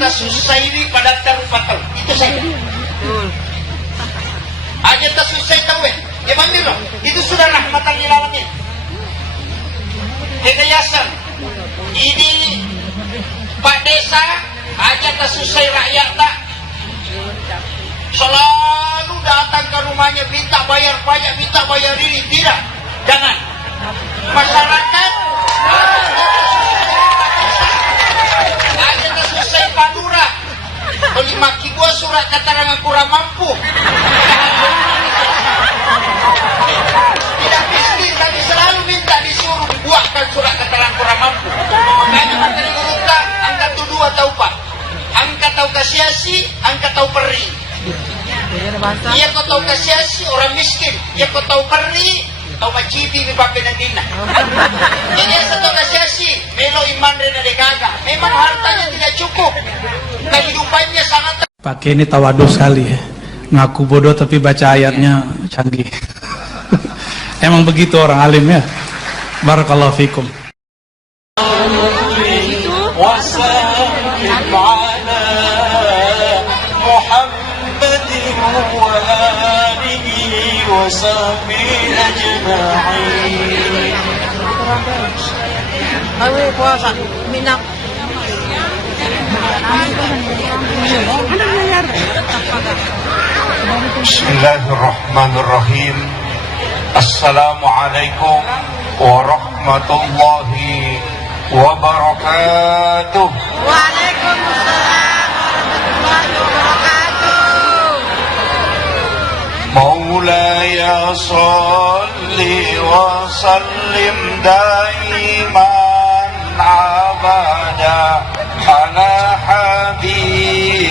tasusairi pada tarupatal. Itu saja. Ajat tasusai tahu emang itu. Itu sudah rahmatan lil alamin. Kekayasan. Ini Pak Desa ajat tasusai rakyat tak selalu datang ke rumahnya minta bayar pajak, minta bayar ini. Tidak, jangan. Masyarakat aja selesai Pak Lurah beli maki buah surat keterangan kurang mampu. Tidak miskin tapi selalu minta disuruh buahkan surat keterangan kurang mampu. Makanya materi guru tak angkat tu dua tahu Pak, angkat tahu kasiasi, angkat tahu peri. Ia kau tahu kasiasi orang miskin, ia kau tahu peri, tahu macibi di pape nantina. Jadi satu kasiasi, melo iman dan gaga. Memang hartanya tidak cukup, kehidupannya sangat. Pakai ini tawadhu sekali ya. Ngaku bodoh tapi baca ayatnya canggih. Emang begitu orang alim ya. Barakallahu fikum. Puasa minyak. Bismillahirrahmanirrahim. Assalamualaikum warahmatullahi wabarakatuh. Waalaikumsalam warahmatullahi wabarakatuh. Maulaya salli wa sallim daiman abada ala habibika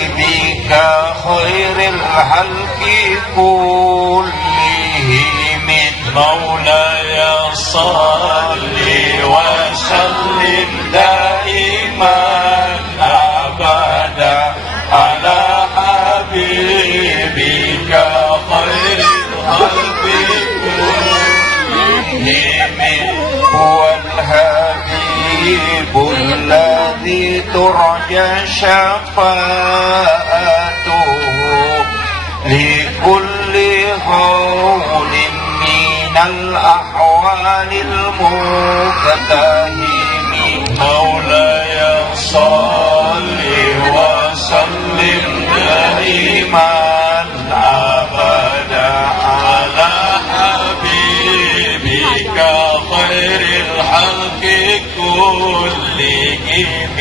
khairil halqi kullihim. Maulaya salli wa sallim daiman abada ala habibika khairil halqi kullihim. Huwal habibul ladzi turja syafa'atuhu likulli hawlin minal ahwalil muqtahimi. Maulaya salli wa sallim daiman abada ala habibika khairil halqi kullihim.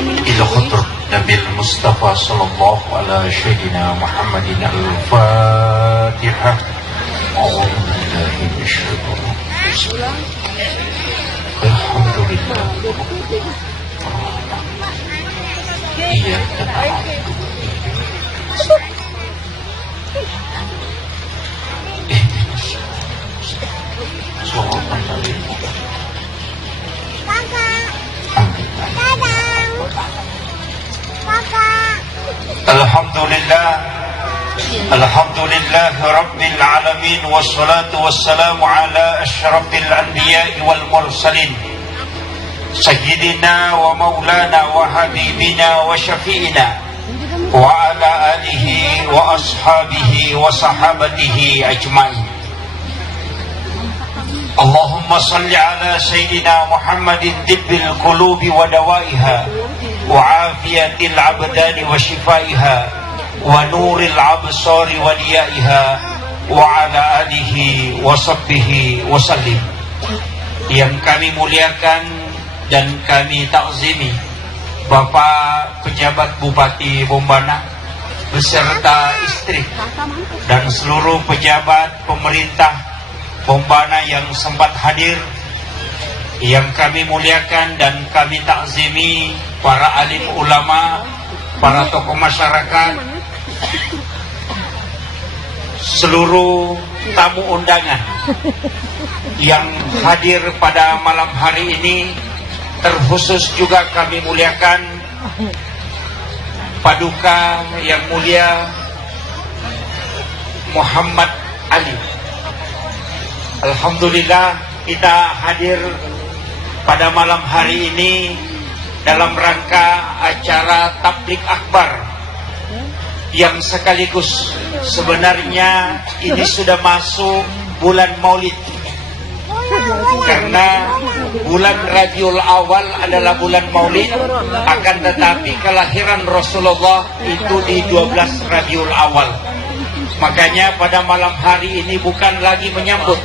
Ila khutur Nabil Mustafa sallallahu ala sayyidina Muhammadin al-Fatihah. A'udzubillahi minasyaitonir rajim. Alhamdulillah. Iyyaka na'budu wa iyyaka nasta'in. Ihdinas siratal ladzina Alhamdulillah. Alhamdulillah Rabbil Alamin. Wassalatu wassalamu ala ashrafil anbiya'i wal mursalin Sayyidina wa maulana wa habibina wa syafi'ina wa ala alihi wa ashabihi wa sahabatihi ajma'in. Allahumma salli ala Sayyidina Muhammadin tibbil qulubi wa dawaiha wa afiyatil abdani wa shifaiha wa nuril absari wa liyaiha wa ala alihi wa sahbihi wa sallim. Yang kami muliakan dan kami takzimi Bapak Pejabat Bupati Bombana beserta istri dan seluruh pejabat pemerintah Bombana yang sempat hadir. Yang kami muliakan dan kami takzimi para alim ulama, para tokoh masyarakat, seluruh tamu undangan yang hadir pada malam hari ini. Terkhusus juga kami muliakan Paduka yang mulia Muhammad Ali. Alhamdulillah kita hadir pada malam hari ini dalam rangka acara tablik akbar yang sekaligus sebenarnya ini sudah masuk bulan Maulid, karena bulan Rabiul Awal adalah bulan Maulid, akan tetapi kelahiran Rasulullah itu di 12 Rabiul Awal. Makanya pada malam hari ini bukan lagi menyambut,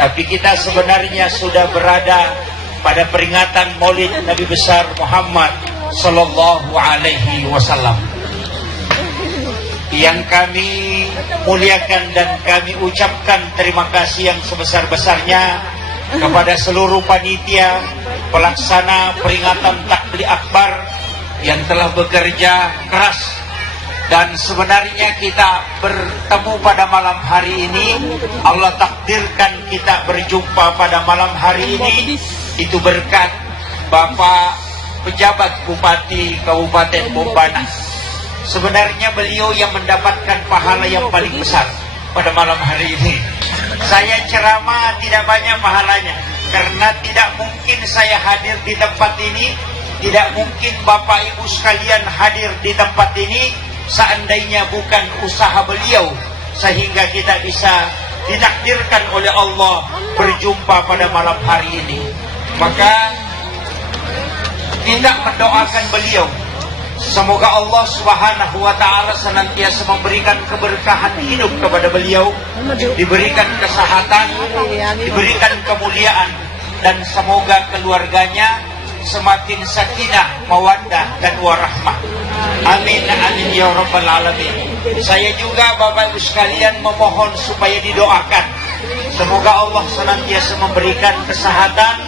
tapi kita sebenarnya sudah berada pada peringatan Maulid Nabi besar Muhammad sallallahu alaihi wasallam. Yang kami muliakan dan kami ucapkan terima kasih yang sebesar-besarnya kepada seluruh panitia pelaksana peringatan Tabligh Akbar yang telah bekerja keras. Dan sebenarnya kita bertemu pada malam hari ini, Allah takdirkan kita berjumpa pada malam hari ini, itu berkat Bapak pejabat Bupati Kabupaten Bombana. Sebenarnya beliau yang mendapatkan pahala yang paling besar pada malam hari ini. Saya ceramah tidak banyak pahalanya, karena tidak mungkin saya hadir di tempat ini, tidak mungkin Bapak Ibu sekalian hadir di tempat ini seandainya bukan usaha beliau, sehingga kita bisa ditakdirkan oleh Allah berjumpa pada malam hari ini. Maka kita mendoakan beliau, semoga Allah Subhanahu wa taala senantiasa memberikan keberkahan hidup kepada beliau, diberikan kesehatan, diberikan kemuliaan, dan semoga keluarganya semakin sakinah, mawaddah, dan warahmah. Amin, amin ya rabbal alamin. Saya juga Bapak Ibu sekalian memohon supaya didoakan, semoga Allah senantiasa memberikan kesehatan,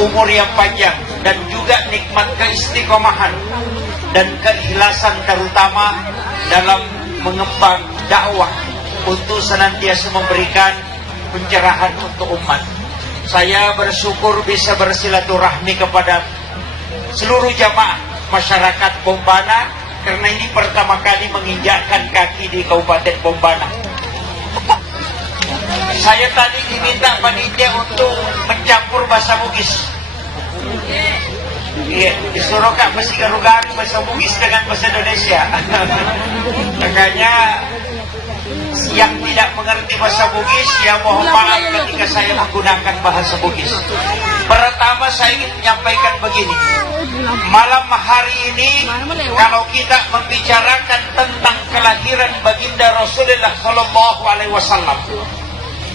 umur yang panjang, dan juga nikmat keistiqomahan dan keikhlasan, terutama dalam mengemban dakwah untuk senantiasa memberikan pencerahan untuk umat. Saya bersyukur bisa bersilaturahmi kepada seluruh jamaah masyarakat Bombana, karena ini pertama kali menginjakkan kaki di Kabupaten Bombana. Saya tadi diminta panitia untuk mencampur bahasa Bugis. Iya, disuruh Kak mesti garugari bahasa Bugis dengan bahasa Indonesia. Makanya yang tidak mengerti bahasa Bugis, ya mohon maaf ketika saya menggunakan bahasa Bugis. Pertama saya ingin menyampaikan begini. Malam hari ini kalau kita membicarakan tentang kelahiran baginda Rasulullah sallallahu alaihi wasallam,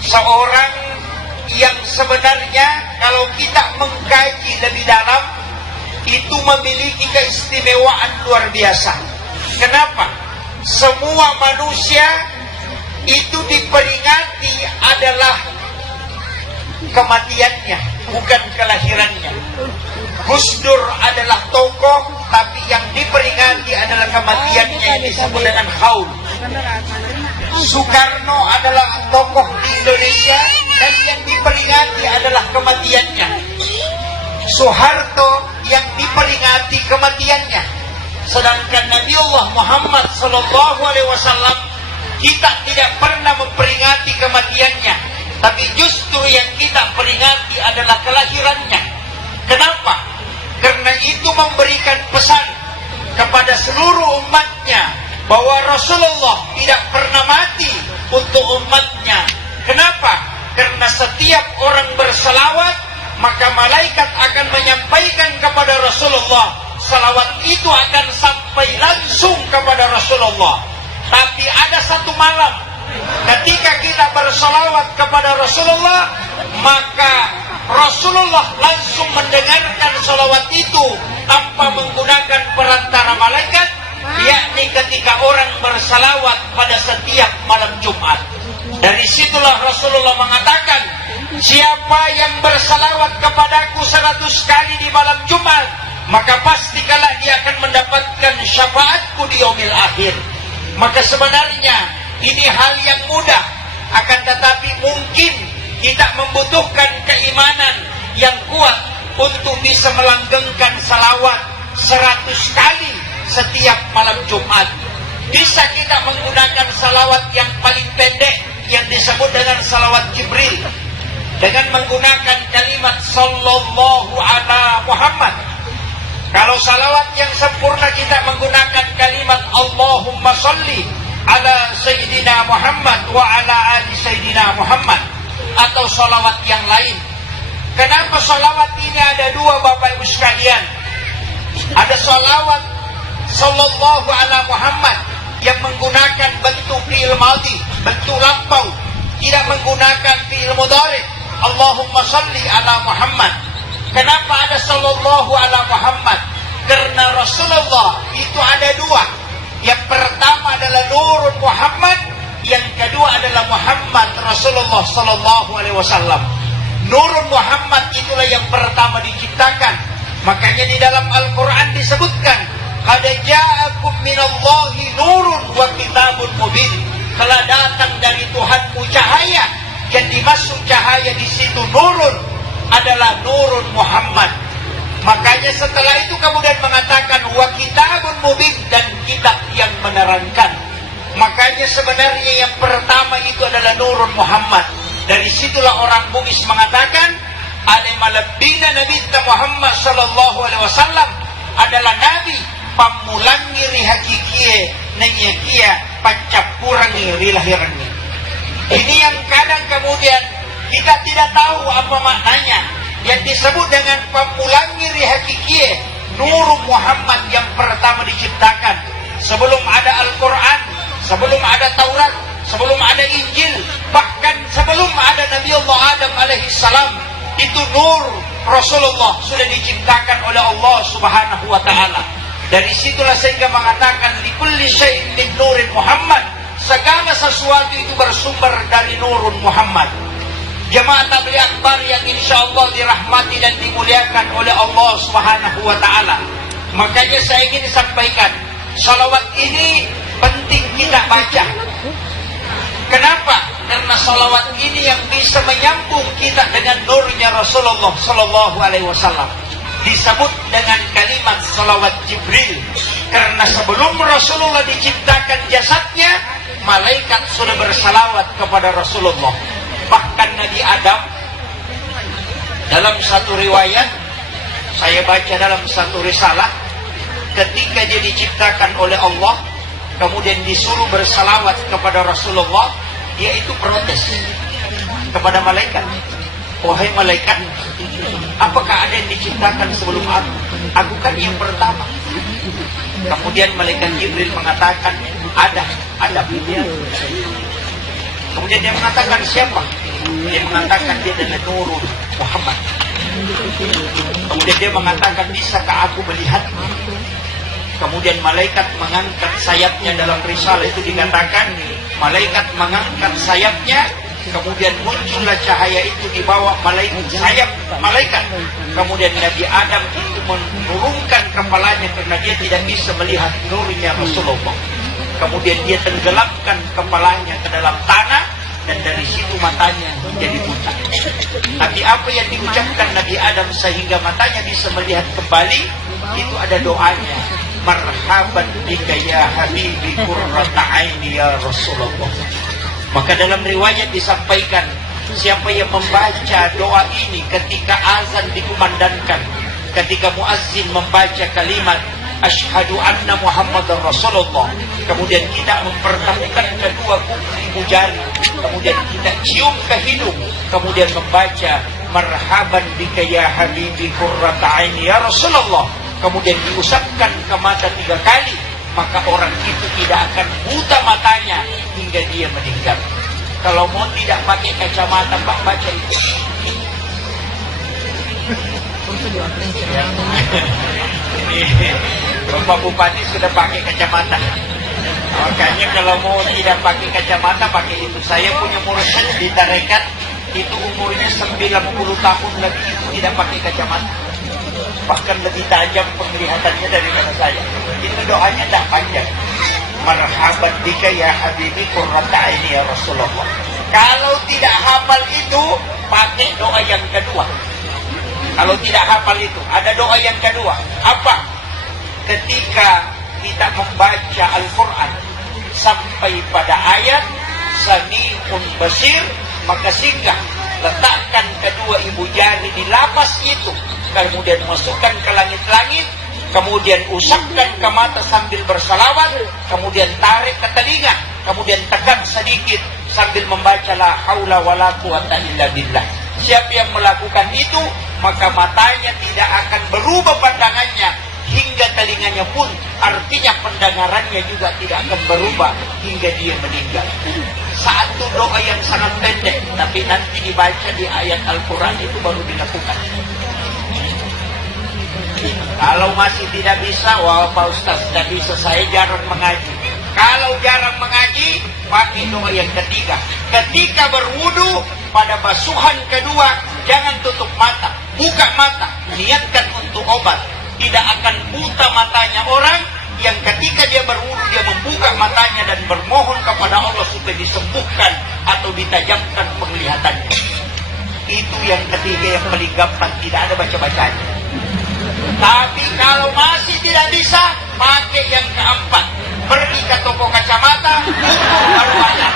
seorang yang sebenarnya kalau kita mengkaji lebih dalam itu memiliki keistimewaan luar biasa. Kenapa? Semua manusia itu diperingati adalah kematiannya, bukan kelahirannya. Gus Dur adalah tokoh, tapi yang diperingati adalah kematiannya, yang disebut dengan haul. Soekarno adalah tokoh di Indonesia, dan yang diperingati adalah kematiannya. Soeharto yang diperingati kematiannya. Sedangkan Nabi Allah Muhammad SAW, kita tidak pernah memperingati kematiannya, tapi justru yang kita peringati adalah kelahirannya. Kenapa? Karena itu memberikan pesan kepada seluruh umatnya bahwa Rasulullah tidak pernah mati untuk umatnya. Kenapa? Karena setiap orang berselawat, maka malaikat akan menyampaikan kepada Rasulullah, salawat itu akan sampai langsung kepada Rasulullah. Tapi ada satu malam ketika kita berselawat kepada Rasulullah, maka Rasulullah langsung mendengarkan salawat itu tanpa menggunakan perantara malaikat, yakni ketika orang bersalawat pada setiap malam Jumat. Dari situlah Rasulullah mengatakan, siapa yang bersalawat kepadaku 100 kali di malam Jumat, maka pastikanlah dia akan mendapatkan syafaatku di yaumil akhir. Maka sebenarnya ini hal yang mudah, akan tetapi mungkin kita membutuhkan keimanan yang kuat untuk bisa melanggengkan salawat 100 kali setiap malam Jumat. Bisa kita menggunakan salawat yang paling pendek yang disebut dengan salawat Jibril, dengan menggunakan kalimat sallallahu ala Muhammad. Kalau salawat yang sempurna kita menggunakan kalimat Allahumma salli ala Sayyidina Muhammad wa ala ali Sayyidina Muhammad, atau salawat yang lain. Kenapa salawat ini ada dua, Bapak Ibu sekalian? Ada salawat sallallahu ala Muhammad yang menggunakan bentuk fi'il madhi, bentuk lampau, tidak menggunakan fi'il mudhari. Allahumma salli ala Muhammad. Kenapa ada sallallahu ala Muhammad? Karena Rasulullah itu ada dua. Yang pertama adalah nurun Muhammad, yang kedua adalah Muhammad Rasulullah sallallahu alaihi wasallam. Nurun Muhammad itulah yang pertama diciptakan. Makanya di dalam Al-Quran disebutkan, qad ja'akum minallahi nurun wa kitabun mubin. Telah datang dari Tuhanmu cahaya, yang dimaksud cahaya di situ nurun adalah nurun Muhammad. Makanya setelah itu kemudian mengatakan wa kitabun mubin, dan kitab yang menerangkan. Makanya sebenarnya yang pertama itu adalah nurun Muhammad. Dari situlah orang Bugis mengatakan Alimalabbina Nabi Muhammad sallallahu alaihi wasallam adalah Nabi pamulangi rihakikie nenyekia pancapurangi rilahirannya. Ini yang kadang kemudian kita tidak tahu apa maknanya. Yang disebut dengan pamulangi rihakikie, Nurul Muhammad yang pertama diciptakan. Sebelum ada Al-Quran, sebelum ada Taurat, sebelum ada Injil, bahkan sebelum ada Nabi Allah Adam alaihissalam, itu nur Rasulullah sudah diciptakan oleh Allah subhanahu wa ta'ala. Dari situlah sehingga mengatakan di kulli syai'in min nurin Muhammad, segala sesuatu itu bersumber dari nurun Muhammad. Jemaah Tabligh Akbar yang insyaallah dirahmati dan dimuliakan oleh Allah subhanahu wa ta'ala, makanya saya ingin sampaikan, salawat ini penting kita baca. Kenapa? Karena salawat ini yang bisa menyambung kita dengan nurnya Rasulullah sallallahu alaihi wasallam. Disebut dengan kalimat salawat Jibril, karena sebelum Rasulullah diciptakan jasadnya, malaikat sudah bersalawat kepada Rasulullah. Bahkan Nabi Adam, dalam satu riwayat saya baca dalam satu risalah, ketika dia diciptakan oleh Allah, kemudian disuruh bersalawat kepada Rasulullah, dia itu protes kepada malaikat. Wahai malaikat, apakah ada yang diciptakan sebelum aku? Aku kan yang pertama. Kemudian malaikat Jibril mengatakan, ada. Kemudian dia mengatakan, siapa? Dia mengatakan dia adalah Nurul Muhammad. Kemudian dia mengatakan, bisakah aku melihatnya? Kemudian malaikat mengangkat sayapnya. Dalam risalah itu dikatakan, malaikat mengangkat sayapnya, kemudian muncullah cahaya itu di bawah sayap malaikat. Kemudian Nabi Adam itu menurunkan kepalanya karena dia tidak bisa melihat nurnya Rasulullah. Kemudian dia tenggelamkan kepalanya ke dalam tanah, dan dari situ matanya menjadi buta. Tapi apa yang diucapkan Nabi Adam sehingga matanya bisa melihat kembali, itu ada doanya, marhaban bika ya habibi qurrata aini ya Rasulullah. Maka dalam riwayat disampaikan, siapa yang membaca doa ini ketika azan dikumandangkan, ketika muazzin membaca kalimat asyhadu anna Muhammadar Rasulullah, kemudian kita mempertemukan kedua ibu jari, kemudian kita cium ke hidung, kemudian membaca marhaban bika ya habibi qurrata aini ya Rasulullah, kemudian diusapkan ke mata 3 kali, maka orang itu tidak akan buta matanya hingga dia meninggal. Kalau mau tidak pakai kacamata, Pak, baca itu. Bapak Bupati sudah pakai kacamata. Makanya kalau mau tidak pakai kacamata, pakai itu. Saya punya mursyid di tarekat, itu umurnya 90 tahun lagi, itu tidak pakai kacamata. Bahkan lebih tajam penglihatannya daripada saya. Itu doanya dah panjang. Marhaban bika ya habibi qurrata aini ya Rasulullah. Kalau tidak hafal itu, pakai doa yang kedua. Kalau tidak hafal itu, ada doa yang kedua. Apa? Ketika kita membaca Al-Quran sampai pada ayat Sami'un Basir, maka singgah, letakkan kedua ibu jari di lapas itu, kemudian masukkan ke langit-langit, kemudian usapkan ke mata sambil bersalawat, kemudian tarik ke telinga, kemudian tegak sedikit sambil membaca la haula wala quwata illa billah. Siapa yang melakukan itu, maka matanya tidak akan berubah pandangannya hingga telinganya pun, artinya pendengarannya juga tidak akan berubah hingga dia meninggal. Satu doa yang sangat pendek, tapi nanti dibaca di ayat Al-Quran itu baru dilakukan. Kalau masih tidak bisa, wah Pak Ustaz, tidak bisa, saya jarang mengaji. Kalau jarang mengaji, pakai doa yang ketiga. Ketika berwudu, pada basuhan kedua, jangan tutup mata, buka mata, niatkan untuk obat. Tidak akan buta matanya orang yang ketika dia berwudu, dia membuka matanya dan bermohon kepada Allah supaya disembuhkan atau ditajamkan penglihatannya. Itu yang ketiga, yang paling gampang, tidak ada baca-bacanya. Tapi kalau masih tidak bisa, pakai yang keempat. Pergi ke toko kacamata, ukur baru banyak.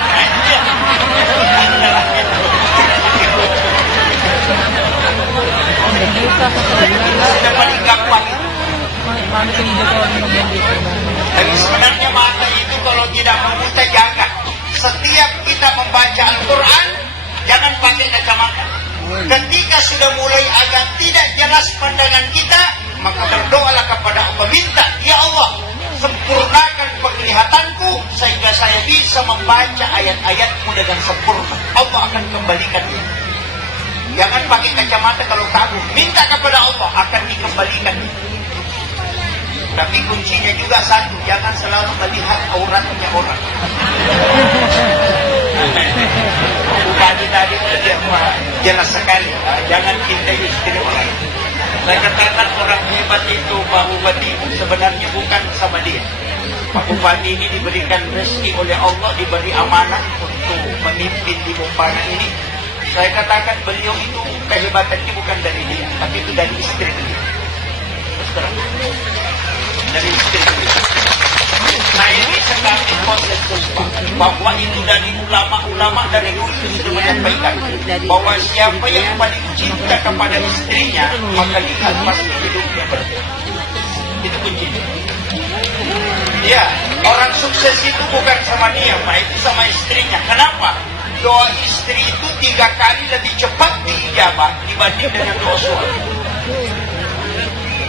Sudah paling gampang. Tapi sebenarnya mata itu kalau tidak mau kita jaga. Setiap kita membaca Al-Quran, jangan pakai kacamata. Ketika sudah mulai agak tidak jelas pandangan kita, maka berdoalah kepada Allah, minta, ya Allah, sempurnakan penglihatanku sehingga saya bisa membaca ayat-ayatmu dengan sempurna. Allah akan kembalikan itu. Jangan pakai kacamata kalau kagum, minta kepada Allah, akan dikembalikan. Tapi kuncinya juga satu, jangan selalu melihat auratnya orang. Bupati tadi dia jelas sekali, jangan cintai istri orang. Saya katakan orang hebat itu Pak Bupati sebenarnya bukan sama dia. Pak Bupati ini diberikan rezeki oleh Allah, diberi amanah untuk memimpin di Bompana ini. Saya katakan beliau itu kehebatannya bukan dari dia, tapi itu dari istri beliau. Dari istri beliau. Saya bisa kasih konsensus bahwa itu dari ulama-ulama dari dulu sudah menyampaikan bahwa siapa yang paling cinta kepada istrinya, maka lihat pasti hidupnya berkah. Itu kuncinya. Ya, orang sukses itu bukan sama dia, Pak, itu sama istrinya. Kenapa? Doa istri itu 3 kali lebih cepat diijabah dibanding dengan doa suami.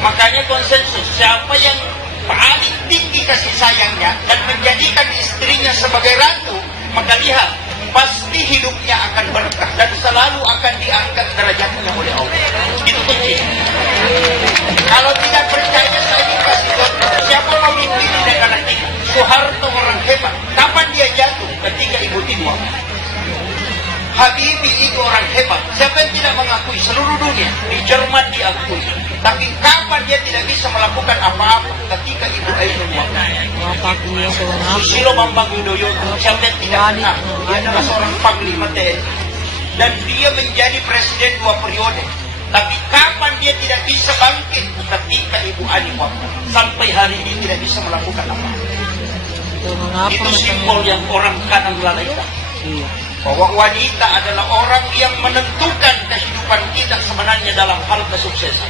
Makanya konsensus, siapa yang paling tinggi kasih sayangnya dan menjadikan istrinya sebagai ratu, maka lihat, pasti hidupnya akan berkah dan selalu akan diangkat derajatnya oleh Allah. Itu kunci. Kalau tidak percaya, saya kasih contoh. Siapa pemimpin di negara kita? Soeharto orang hebat. Kapan dia jatuh? Ketika Ibu Tito. Habibie itu orang hebat. Siapa yang tidak mengakui? Seluruh dunia. Di Jerman diakui. Tapi kapan dia tidak bisa melakukan apa-apa? Ketika Ibu Ainun Susilo Bambang Yudhoyono. Siapa yang tidak kenal? Dia adalah seorang panglima TNI. Dan dia menjadi presiden 2 periode. Tapi kapan dia tidak bisa bangkit? Ketika Ibu Ani wafat. Sampai hari ini tidak bisa melakukan apa-apa. Itu simbol yang orang kanan lalaikan. Bahwa wanita adalah orang yang menentukan kehidupan kita sebenarnya dalam hal kesuksesan.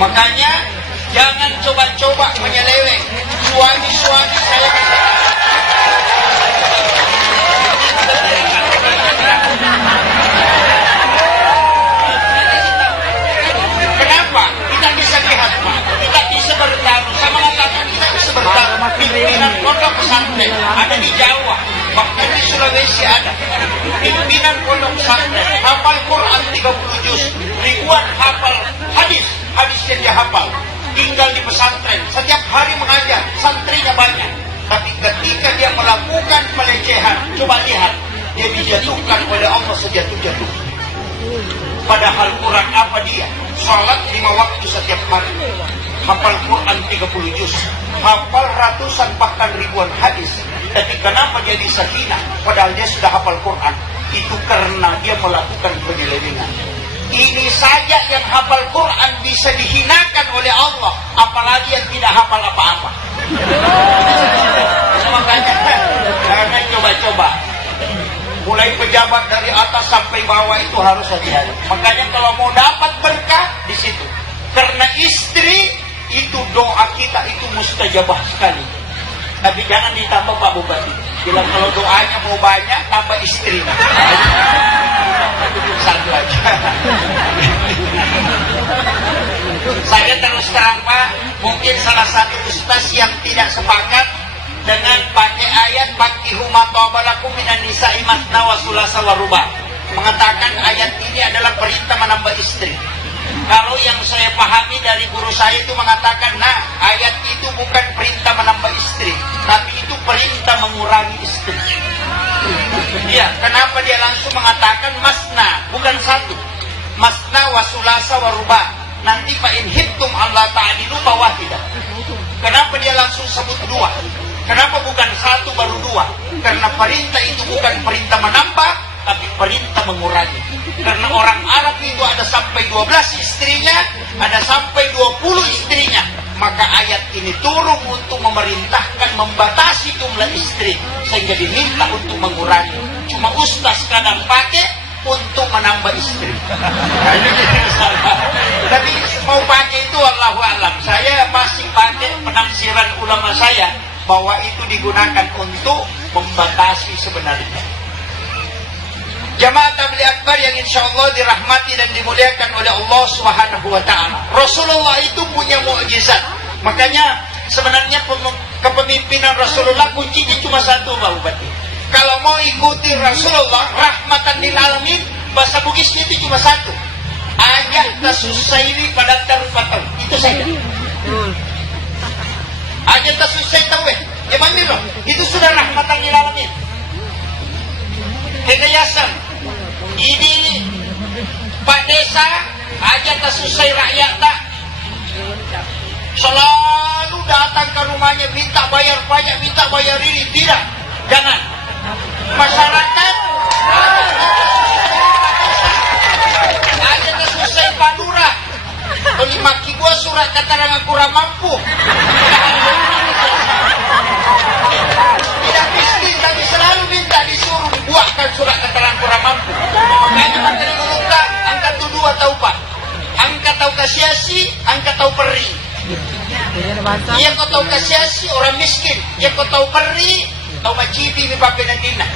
Makanya jangan coba-coba menyeleweng. Suami-suami saya katakan. Kenapa? Kita bisa lihat, Pak. Kita bisa bertaruh. Sama mengatakan kita bisa bertaruh. Pimpinan pondok pesantren ada di Jawa. Bahkan di Sulawesi ada. Pimpinan pondok pesantren hafal Quran 30 juz. Ribuan hafal hadis. Hadisnya dia hafal. Tinggal di pesantren. Setiap hari mengajar. Santrinya banyak. Tapi ketika dia melakukan pelecehan, coba lihat. Dia dijatuhkan oleh Allah sejatuh-jatuh. Padahal Quran apa dia? Salat 5 waktu setiap hari. Hafal Quran 30 juz. Hafal ratusan bahkan ribuan hadis. Tapi kenapa dia disahina? Padahal dia sudah hafal Quran. Itu karena dia melakukan penyelewengan. Ini saja yang hafal Quran bisa dihinakan oleh Allah. Apalagi yang tidak hafal apa-apa. Makanya jangan coba-coba. Mulai pejabat dari atas sampai bawah itu harus hati-hati. Makanya kalau mau dapat berkah di situ. Karena istri itu doa kita itu mustajabah sekali. Tapi jangan ditambah Pak Bupati. Bilang kalau doanya mau banyak, tambah istri. Satu aja. Saya terus terang Pak, mungkin salah satu ustaz yang tidak sepakat dengan pakai ayat "Fakihu ma tabalakum minan nisa'i masna wa sulasa wa ruba'. Mengatakan ayat ini adalah perintah menambah istri. Kalau yang saya pahami dari guru saya itu mengatakan, nah ayat itu bukan perintah menambah istri, tapi itu perintah mengurangi istri. Iya, kenapa dia langsung mengatakan masna, bukan satu. Masna wa sulasa wa ruba'. Nanti fa in hittum Allah ta'dilu fawahidah. Kenapa dia langsung sebut dua? Kenapa bukan satu baru dua? Karena perintah itu bukan perintah menambah, tapi perintah mengurangi. Karena orang Arab itu ada sampai 12 istrinya, ada sampai 20 istrinya. Maka ayat ini turun untuk memerintahkan membatasi jumlah istri, sehingga diminta untuk mengurangi. Cuma ustaz kadang pakai untuk menambah istri. Nah, ini jadi salah. Tapi mau pakai itu Allahu a'lam. Saya masih pakai penafsiran ulama saya bahwa itu digunakan untuk membatasi sebenarnya. Jamaah Tabligh Akbar yang insya Allah dirahmati dan dimuliakan oleh Allah Subhanahu wa Ta'ala. Rasulullah itu punya mukjizat. Makanya sebenarnya kepemimpinan Rasulullah kuncinya cuma satu Pak Bupati. Kalau mau ikuti Rasulullah rahmatan lil alamin, bahasa Bugisnya itu cuma satu. Ayat tasusaiwi pada tarfatau. Itu saja. Ayat tasusai tahu gimana loh? Itu sudah rahmatan lil alamin. Kekayasan ini Pak Desa aja tasusai rakyat tak selalu datang ke rumahnya minta bayar pajak, minta bayar ini. Tidak, jangan. Masyarakat aja tasusai Pak Lurah terima kibuah surat keterangan kurang mampu. Tidak miskin tapi selalu minta disuruh buatkan surat keterangan kurang mampu. Makanya Menteri Luka angkat tu dua tahu Pak. Angkat tahu kasiasi, angkat tahu peri. Yang kau tahu kasiasi orang miskin, yang kau tahu peri tahu macibi mi pape nadina.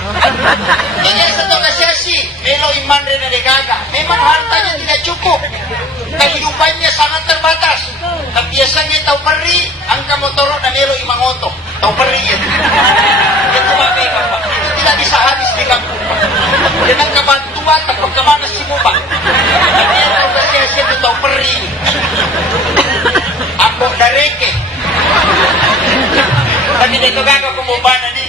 Yang tahu kasiasi, melo iman rena degaga. Memang hartanya tidak cukup, kehidupannya sangat terbatas. Tapi biasanya tahu peri, angka motorok dan melo imangoto. Tahu peri itu. Itu pape Pak. Itu tidak bisa habis di kampung Pak. Dengan kebantuan tak kemana sih Pak. Tapi yang tahu kasiasi itu tahu peri. Apok dareke. Tapi dia itu gagak kumubana nih.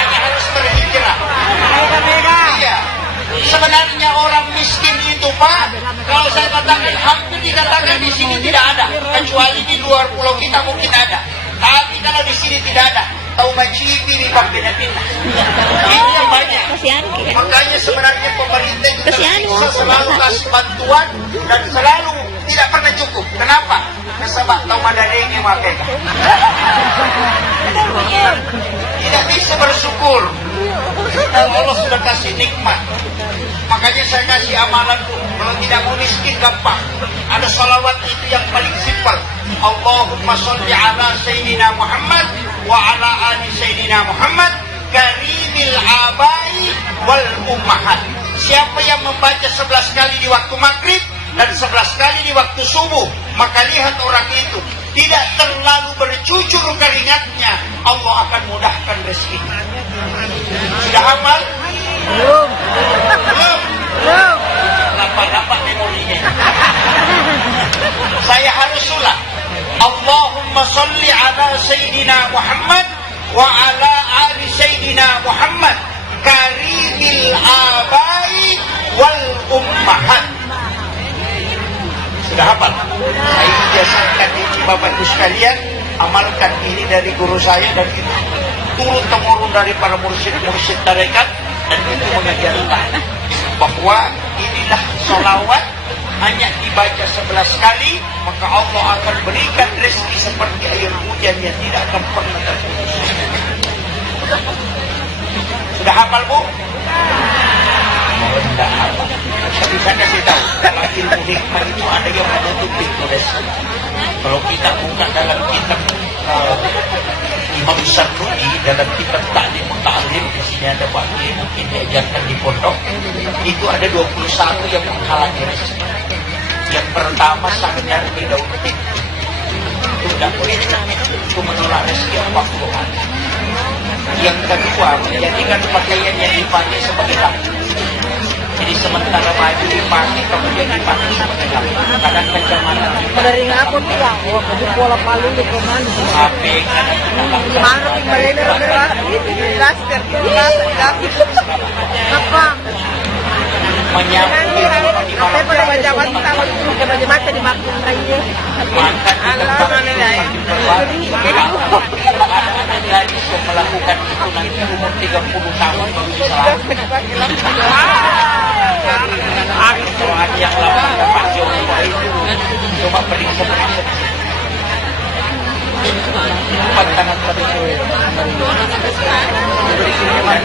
Hanya harus berhijrah. Iya. Sebenarnya orang miskin itu Pak, kalau saya katakan hampir dikatakan di sini tidak ada, kecuali di luar pulau kita mungkin ada. Tapi kalau di sini tidak ada, tahu macibi di pembina-bina. Ini yang banyak. Makanya sebenarnya pemerintah itu terpaksa selalu kasih bantuan dan selalu tidak pernah cukup. Kenapa? Sebab tahu madarenge makanya. Tidak bisa bersyukur. Allah sudah kasih nikmat. Makanya saya kasih amalan kalau tidak mau miskin gampang. Ada salawat itu yang paling simpel. Allahumma sholli ala Sayyidina Muhammad wa ala ali Sayyidina Muhammad karimil abai wal ummahat. Siapa yang membaca 11 kali di waktu maghrib dan 11 kali di waktu subuh, maka lihat orang itu tidak terlalu bercucur keringatnya, Allah akan mudahkan rezeki. Sudah hafal? Belum. Lapak-lapak memorinya. Saya harus ulang. Allahumma salli ala Sayyidina Muhammad wa ala ali Sayyidina Muhammad karimil abai wal ummahat. Sudah hafal? Saya ijazahkan ini Bapak Ibu sekalian, amalkan ini dari guru saya dan itu turun-temurun dari para mursyid-mursyid tarekat, dan itu mengajarkan bahwa inilah sholawat hanya dibaca 11 kali, maka Allah akan berikan rezeki seperti air hujan yang tidak akan pernah terputus. Sudah hafal Bu? tidak apa. Tapi saya kasih tahu, dalam ilmu hikmah itu ada yang menutupi tulisan. Kalau kita buka dalam kitab Imam Sarnuni dalam kitab Ta'lim Ta'lim, di sini ada bagi mungkin diajarkan di pondok, itu ada 21 yang menghalangi rezeki. Yang pertama sangat tidak unik, itu tidak boleh, itu menolak rezeki Allah Tuhan. Yang kedua, menjadikan pakaian yang dipakai sebagai lampu. Jadi sementara baju dipakai, kemudian dipakai sebagai lampu. Kadang kacamata Dari aku tuang, di pola palu di koman. HP kan Mana di mereka itu laster, apa? menyapu di Apa malam pada baca tahu itu ke baca macam di makan aja. makan di tempat gadis yang melakukan itu nanti umur 30 tahun baru bisa kalau ada yang lawan Pak Jokowi itu coba periksa tangan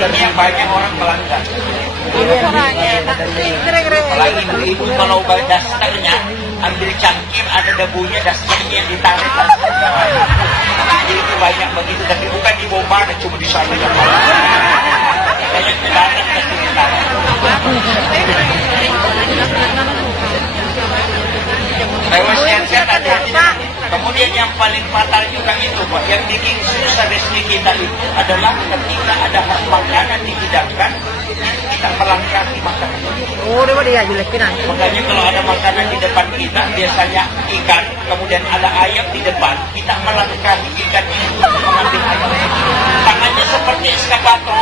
ini yang banyak orang melanggar. Apalagi ibu kalau dasternya ambil cangkir ada debunya, dasternya ditarik. Jadi itu banyak begitu, tapi bukan di bomba, ada cuma di sana yang banyak dilarang dan ditarik. Lewat ada. Kemudian yang paling fatal juga itu Pak, yang bikin susah rezeki kita itu adalah ketika ada makanan dihidangkan, kita melangkahi makanan. Oh, dia jelekin aja. Makanya kalau ada makanan di depan kita, biasanya ikan, kemudian ada ayam di depan, kita melangkahi ikan itu untuk mengambil ayam. Tangannya seperti eskavator.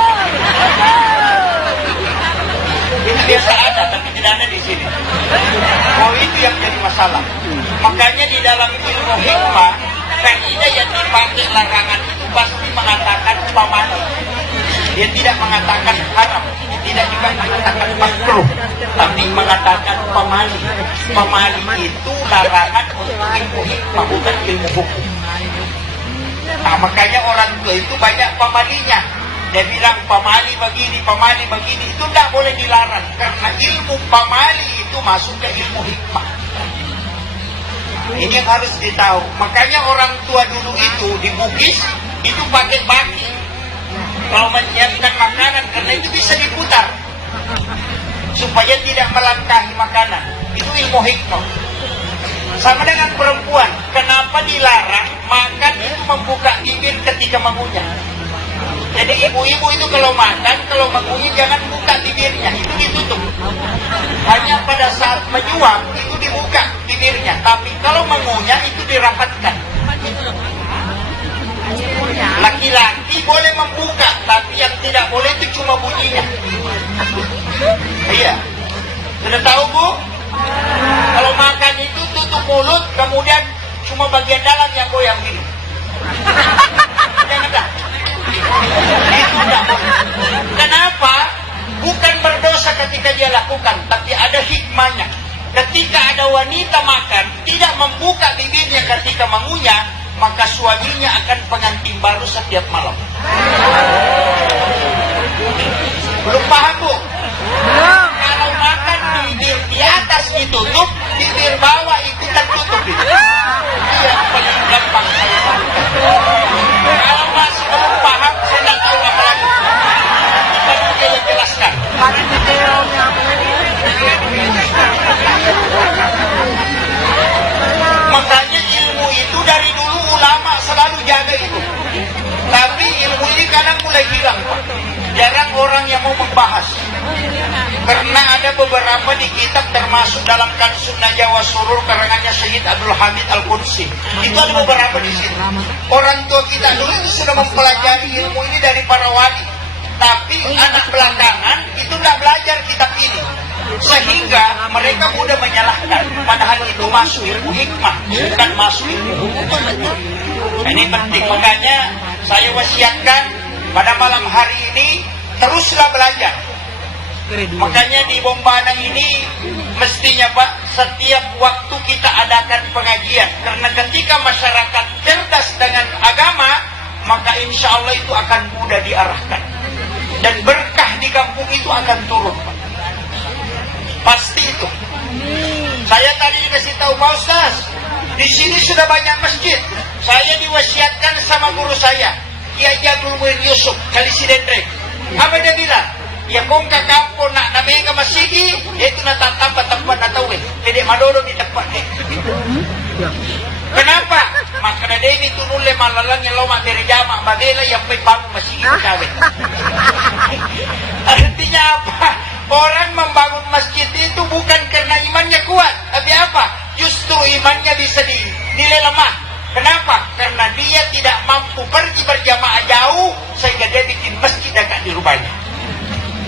Itu biasa ada, tapi tidak ada di sini. Oh, itu yang jadi masalah. Makanya di dalam ilmu hikmah, kaidah yang dipakai larangan itu pasti mengatakan pamali. Dia tidak mengatakan haram, tidak juga mengatakan makruh, tapi mengatakan pamali. Pamali itu larangan untuk ilmu hikmah, bukan ilmu hukum. Nah, makanya orang tua itu banyak pamalinya. Dia bilang pamali begini, itu tidak boleh dilarang. Karena ilmu pamali itu masuk ke ilmu hikmah. Ini yang harus ditahu. Makanya orang tua dulu itu di Bugis, itu pakai baki. Kalau menyiapkan makanan, karena itu bisa diputar. Supaya tidak melangkahi makanan. Itu ilmu hikmah. Sama dengan perempuan. Kenapa dilarang makan itu membuka bibir ketika mengunyah? Jadi ibu-ibu itu kalau makan, kalau mengunyah jangan buka bibirnya, itu ditutup. Hanya pada saat menyuap itu dibuka bibirnya, tapi kalau mengunyah itu dirapatkan. Laki-laki boleh membuka, tapi yang tidak boleh itu cuma bunyinya. Iya. Sudah tahu Bu? Kalau makan itu tutup mulut, kemudian cuma bagian dalam yang goyang gini. Jangan dah. Itu tidak boleh. Kenapa? Bukan berdosa ketika dia lakukan, tapi ada hikmahnya. Ketika ada wanita makan, tidak membuka bibirnya ketika mengunyah, maka suaminya akan pengantin baru setiap malam. Belum paham Bu? Belum. Kalau makan bibir di atas ditutup, bibir bawah ikutan tutup. Itu yang paling gampang saya lakukan. Kalau masih belum paham, saya tidak tahu apa lagi. Kita mungkin jelaskan. Makanya ilmu itu dari dulu ulama selalu jaga itu. Tapi ilmu ini kadang mulai hilang Pak. Jarang orang yang mau membahas. Karena ada beberapa di kitab termasuk dalam Kansun Najwa Surur karangannya Syed Abdul Hamid Al-Qudsi. Itu ada beberapa di sini. Orang tua kita dulu itu sudah mempelajari ilmu ini dari para wali. Tapi anak belakangan itu tidak belajar kitab ini. Sehingga mereka mudah menyalahkan. Padahal itu masuk ilmu hikmah, bukan masuk ilmu hukum. Nah, ini penting. Makanya saya wasiatkan pada malam hari ini teruslah belajar. Makanya di Bombanang ini mestinya Pak, setiap waktu kita adakan pengajian. Karena ketika masyarakat cerdas dengan agama, maka insya Allah itu akan mudah diarahkan. Dan berkah di kampung itu akan turun Pak. Pasti itu. Saya tadi dikasih tahu Pak Ustaz, di sini sudah banyak masjid. Saya diwasiatkan sama guru saya, Kiai Jabul Muin Yusuf, kali Sidendrek. Apa dia bilang? Ya kong kakampo nak namanya ke masigi, itu natatapa tempat natawe. Jadi madodo di tempat ni. Kenapa? Maka na ini tunule malalang yang loma dari jama babela yang may bangun masigi kawin. Artinya apa? Orang membangun masjid itu bukan karena imannya kuat, tapi apa? Justru imannya bisa dinilai lemah. Kenapa? Karena dia tidak mampu pergi berjamaah jauh sehingga dia bikin masjid dekat di rumahnya.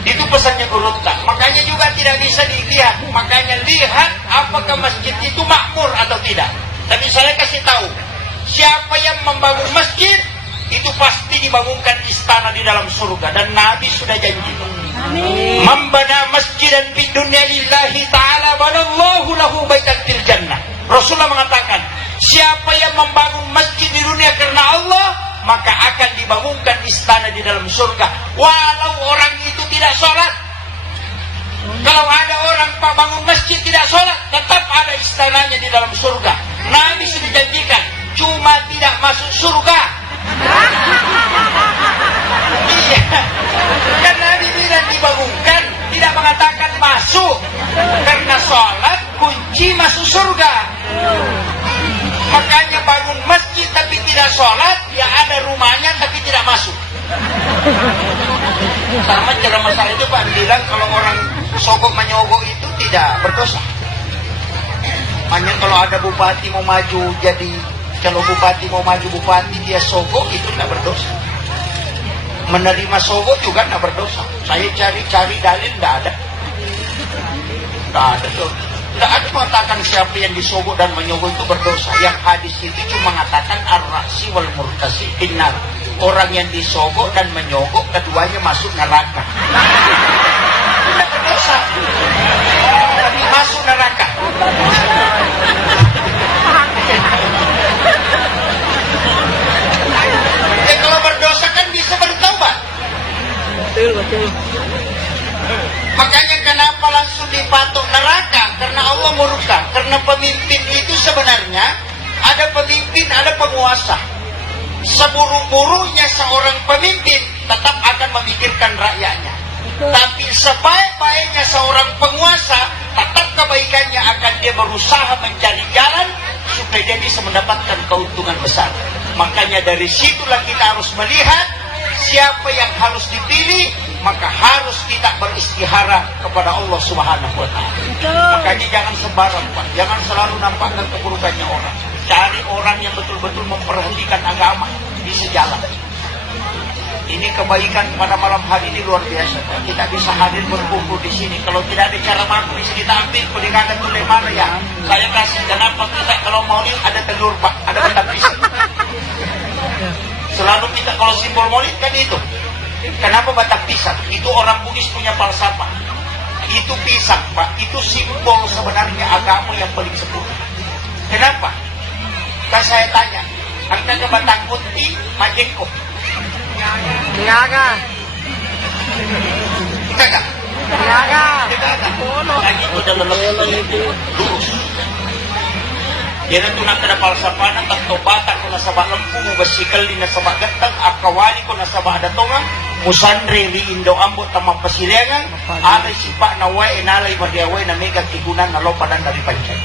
Itu pesannya Guru Utta. Makanya juga tidak bisa dilihat. Makanya lihat apakah masjid itu makmur atau tidak. Tapi saya kasih tahu, siapa yang membangun masjid itu pasti dibangunkan istana di dalam surga, dan Nabi sudah janji. Amin. Membana masjidan fid dunya lillahi ta'ala banallahu lahu baitan fil jannah. Rasulullah mengatakan, siapa yang membangun masjid di dunia karena Allah, maka akan dibangunkan istana di dalam surga. Walau orang itu tidak sholat. Kalau ada orang Pak bangun masjid tidak sholat, tetap ada istananya di dalam surga. Nabi sudah janjikan, cuma tidak masuk surga. Iya, kan Nabi bilang dibangunkan, tidak mengatakan masuk. Karena sholat kunci masuk surga. Makanya bangun masjid tapi tidak sholat, ya ada rumahnya tapi tidak masuk. Sama cara masalah itu Pak bilang kalau orang sogok menyogok itu tidak berdosa. Hanya kalau ada bupati mau maju jadi, kalau bupati mau maju bupati dia sogok itu tidak berdosa. Menerima sogok juga tidak berdosa. Saya cari-cari dalil tidak ada. Tidak ada tuh. Tidak ada mengatakan siapa yang disogok dan menyogok itu berdosa. Yang hadis itu cuma mengatakan ar-rasi wal murtasi finnar. Orang yang disogok dan menyogok keduanya masuk neraka. Tidak berdosa, tapi masuk neraka. Ya kalau berdosa kan bisa bertaubat. Betul. Makanya kenapa langsung dipatok neraka? Karena Allah murka. Karena pemimpin itu sebenarnya ada pemimpin, ada penguasa. Seburuk-buruknya seorang pemimpin tetap akan memikirkan rakyatnya. Tapi sebaik-baiknya seorang penguasa, tetap kebaikannya akan dia berusaha mencari jalan supaya dia bisa mendapatkan keuntungan besar. Makanya dari situlah kita harus melihat siapa yang harus dipilih, maka harus kita beristihara kepada Allah Subhanahu wa Ta'ala. Makanya jangan sembarang Pak, jangan selalu nampakkan keburukannya orang. Cari orang yang betul-betul memperhatikan agama di sejalan. Ini kebaikan pada malam hari ini luar biasa. Kita bisa hadir berkumpul di sini. Kalau tidak ada cara makan bisa kita ambil. Kalau dikatakan oleh mana ya? Saya kasih. Kenapa kita kalau maulid ada telur Pak, ada batang pisang. Selalu kita kalau simbol maulid kan itu. Kenapa batang pisang? Itu orang Buddhis punya falsafah. Itu pisang Pak. Itu simbol sebenarnya agama yang paling sempurna. Kenapa? Kan saya tanya, angka ke batang putih, majengkok. Niaga. Kagak. Lagi itu dalam lurus. Jadi tu nak kena falsafana tak tobata ko na sabah lempu basikal di na sabah gatang akawali ko na sabah datongan musandre li indo ambo tama pasilengan alay sipa na wae inalay madiaway na mega tigunan na lopadan dari pancay.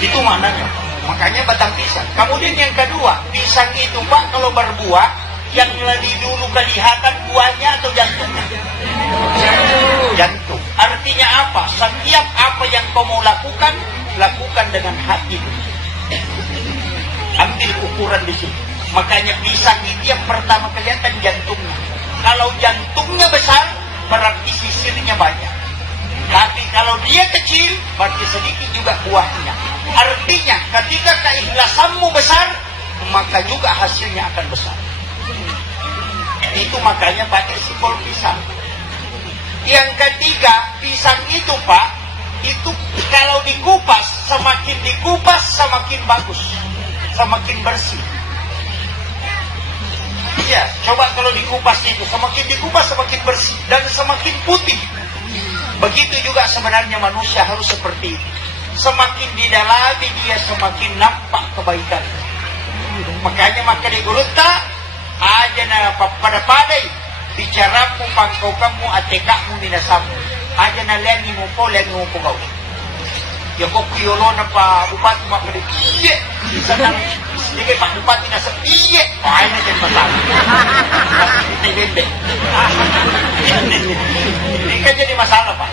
Itu maknanya. Makanya batang pisang. Kemudian yang kedua, pisang itu Pak kalau berbuah, yang lebih dulu kelihatan buahnya atau jantungnya? Jantung. Artinya apa? Setiap apa yang kau mau lakukan, lakukan dengan hati. Ambil ukuran di sini. Makanya pisang itu yang pertama kelihatan jantungnya. Kalau jantungnya besar, berarti sisirnya banyak. Tapi kalau dia kecil, berarti sedikit juga buahnya. Artinya, ketika keikhlasanmu besar, maka juga hasilnya akan besar. Itu makanya pakai simbol pisang. Yang ketiga, pisang itu Pak, itu kalau dikupas, semakin dikupas semakin bagus, semakin bersih. Iya, coba kalau dikupas itu, semakin dikupas semakin bersih dan semakin putih. Begitu juga sebenarnya manusia harus seperti itu. Semakin didalami dia, semakin nampak kebaikan. Makanya maka di gurutta aja na pada padai bicaramu pangkau kamu atekamu minasamu aja na lengi mo po gaw. Ya kok kuyolo na pa bupati maka di piye isa nang sige pa bupati na sa piye ay na dyan masabi. Kasi bebe. Hindi ka jadi masalah Pak.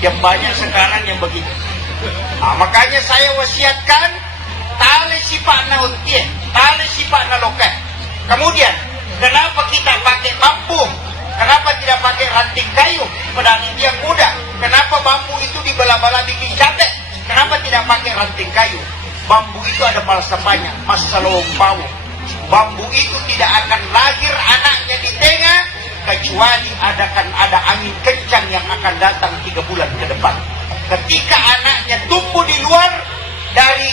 Yang banyak sekarang yang begitu. Makanya saya wasiatkan tali sifat na untie, tali sifat na lokeh. Kemudian, kenapa kita pakai bambu? Kenapa tidak pakai ranting kayu? Padahal ini yang mudah. Kenapa bambu itu dibelah-belah bikin cabai? Kenapa tidak pakai ranting kayu? Bambu itu ada falsafahnya, masalah bambu. Bambu itu tidak akan lahir anaknya di tengah kecuali ada angin kencang yang akan datang 3 bulan ke depan. Ketika anaknya tumbuh di luar dari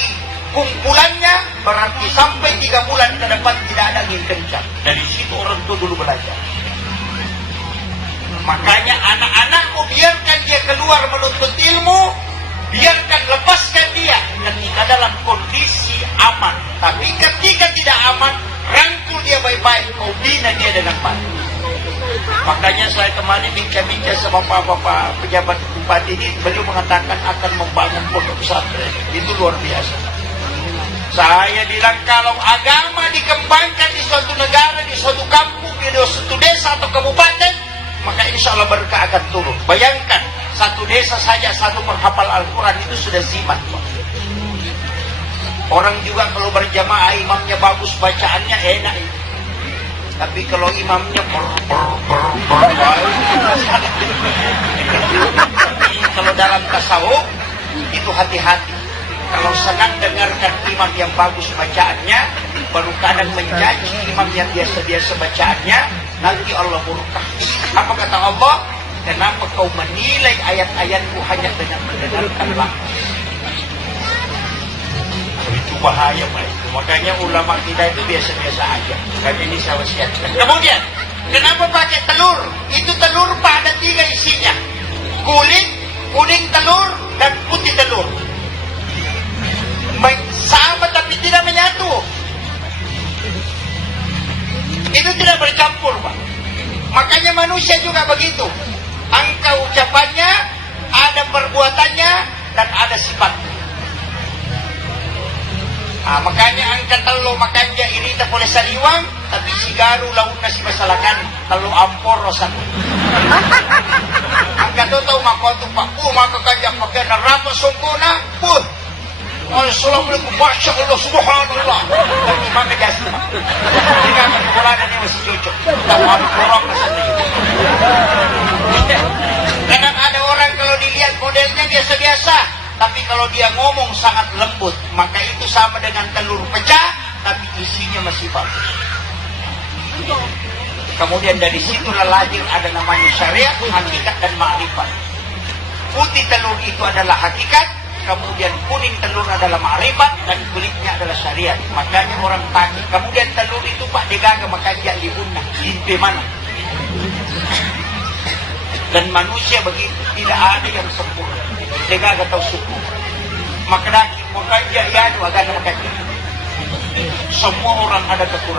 kumpulannya, berarti sampai 3 bulan ke depan tidak ada angin kencang. Dari situ orang tua dulu belajar. Makanya anak-anakmu biarkan dia keluar menuntut ilmu, biarkan lepaskan dia ketika dalam kondisi aman. Tapi ketika tidak aman, rangkul dia baik-baik, kau bina dia dengan baik. Makanya saya kemarin bincang-bincang sama bapak pejabat bupati ini, beliau mengatakan akan membangun pondok pesantren. Itu luar biasa. Saya bilang kalau agama dikembangkan di suatu negara, di suatu kampung, di suatu desa atau kabupaten, maka insya Allah berkah akan turun. Bayangkan, satu desa saja satu penghafal Al-Quran itu sudah zimat. Orang juga kalau berjamaah imamnya bagus, bacaannya enak. Tapi kalau imamnya kalau dalam tasawuf itu hati-hati. Kalau senang dengarkan imam yang bagus bacaannya, baru kadang mencaci imam yang biasa-biasa bacaannya, nanti Allah murka. Apa kata Allah? Kenapa kau menilai ayat-ayatku hanya dengan mendengarkan lagu? Itu bahaya Pak. Makanya ulama kita itu biasa-biasa aja. Kami ini saya wasiatkan. Kemudian, kenapa pakai telur? Itu telur Pak ada 3 isinya. Kulit, kuning telur, dan putih telur. Sama tapi tidak menyatu. Itu tidak bercampur Pak. Makanya manusia juga begitu. Angka ucapannya, ada perbuatannya, dan ada sifatnya. Makanya angka telo makanya irita boleh sariwang, tapi si garu laun na si masalakan telo ampor rosan. Angka to tahu makoto Pak, maka kanya pakai nerapa songkona, pun. Assalamualaikum, masya Allah, subhanallah. Tapi maka jasa Pak. Jika kekurangan ini masih cocok. Tahu orang rasanya. Kadang ada orang kalau dilihat modelnya biasa-biasa, tapi kalau dia ngomong sangat lembut, maka itu sama dengan telur pecah, tapi isinya masih bagus. Kemudian dari situlah lahir ada namanya syariat, hakikat dan ma'rifat. Putih telur itu adalah hakikat, kemudian kuning telur adalah ma'rifat, dan kulitnya adalah syariat. Makanya orang tanya, kemudian telur itu Pak degaga, maka dia libunah, limpe mana? Dan manusia begitu, tidak ada yang sempurna. Degaga tahu suku. Makanya dia ya agak semua orang ada kekurangan.